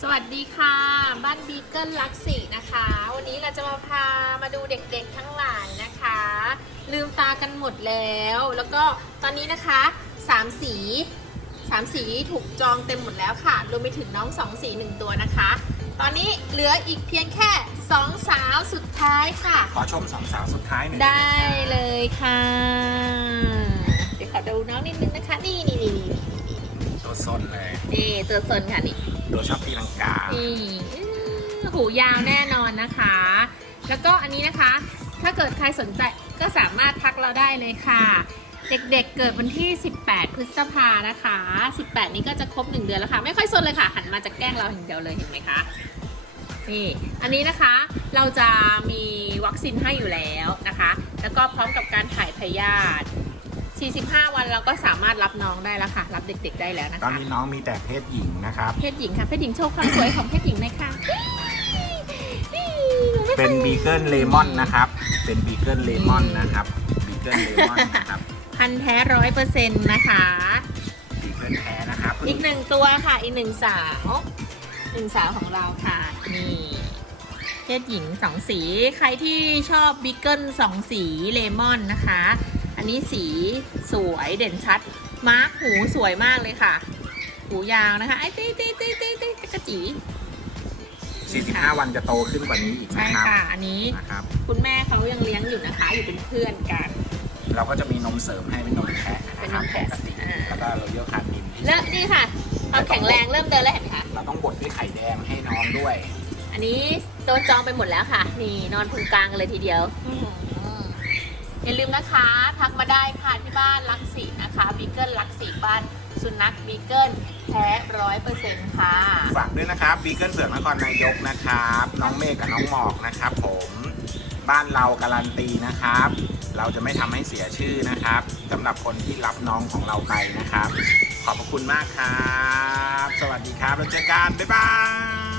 สวัสดีค่ะ บ้านบีเกิลลักสีนะคะ วันนี้เราจะมาพามาดูเด็กๆทั้งหลายนะคะ ลืมตากันหมดแล้ว แล้วก็ตอนนี้นะคะสามสีสามสีถูกจองเต็มหมดแล้วค่ะรวมไปถึงน้องสองสีหนึ่งตัวนะคะ ตอนนี้เหลืออีกเพียงแค่สองสาวสุดท้ายค่ะ ขอชมสองสาวสุดท้ายหน่อยได้เลยค่ะ เดี๋ยวขอดูน้องนิดนึงนะคะ นี่นี่นี่นี่นี่ตัวซนเลยนี่ตัวซนค่ะนี่ตัวชอบตีลังกา นี่อื้อหูยาวแน่นอนนะคะ แล้วก็อันนี้นะคะ ถ้าเกิดใครสนใจก็สามารถทักเราได้เลยค่ะ เด็กๆเกิดวันที่ 18 พฤษภานะคะ 18 นี้ก็จะครบ 1 เดือนแล้วค่ะ ไม่ค่อยสนเลยค่ะ หันมาจะแกล้งเราอย่างเดียวเลยเห็นไหมคะนี่อันนี้นะคะเราจะมีวัคซีนให้อยู่แล้วนะคะ แล้วก็พร้อมกับการถ่ายพยาธิ 45 วันเราก็สามารถรับน้องได้แล้วค่ะ รับเด็กๆได้แล้วนะตอนคะนี้น้องมีแต่เพศหญิงนะครับ เพศหญิงค่ะ เพศหญิงโชว์ความสวยของเพศหญิงหน่อยค่ะเป็นบีเกิลเลมอนนะครับ เป็นบีเกิลเลมอนนะครับ บีเกิลเลมอนนะครับ พันธุ์แท้ร้อยเปอร์เซ็นต์นะคะ บีเกิลแท้นะครับอีกหนึ่งตัวค่ะ อีกหนึ่งสาวหนึ่งสาวของเราค่ะนี่เพศหญิงสองสี ใครที่ชอบบิกเกิลสองสีเลมอนนะคะอั นนี้สีสวยเด่นชัด มาร์คหูสวยมากเลยค่ะ หูยาวนะคะไอ้ตีตีตีตีตีกระจี45 วันจะโตขึ้นกว่านี้อีกใช่นะครับค่ะ อันนี้นะครับ คุณแม่เขายังเลี้ยงอยู่นะคะ อยู่เป็นเพื่อนกัน เราก็จะมีนมเสริมให้เป็นนมแพะเป็นนมแพะปกติอ่า แล้วก็เราเยอะคาร์ดินเริ่มนี่ค่ะความแข็งแรงเริ่มเดินแล้วเห็นไหมคะ เราต้องบดด้วยไข่แดงให้น้องด้วย อันนี้โดนจองไปหมดแล้วค่ะ นี่นอนพุงกลางกันเลยทีเดียว อย่าลืมนะคะทักมาได้ค่ะที่บ้านลักสีนะคะบีเกิลลักสีบ้านสุนัขบีเกิลแท้ร้อยเปอร์เซ็นต์ค่ะ ฝากด้วยนะครับบีเกิลเผือกนครนายกนะครับ น้องเมฆกับน้องหมอกนะครับ ผมบ้านเราการันตีนะครับ เราจะไม่ทำให้เสียชื่อนะครับสำหรับคนที่รับน้องของเราไปนะครับ ขอบพระคุณมากครับ สวัสดีครับแล้วเจอกันบ๊ายบาย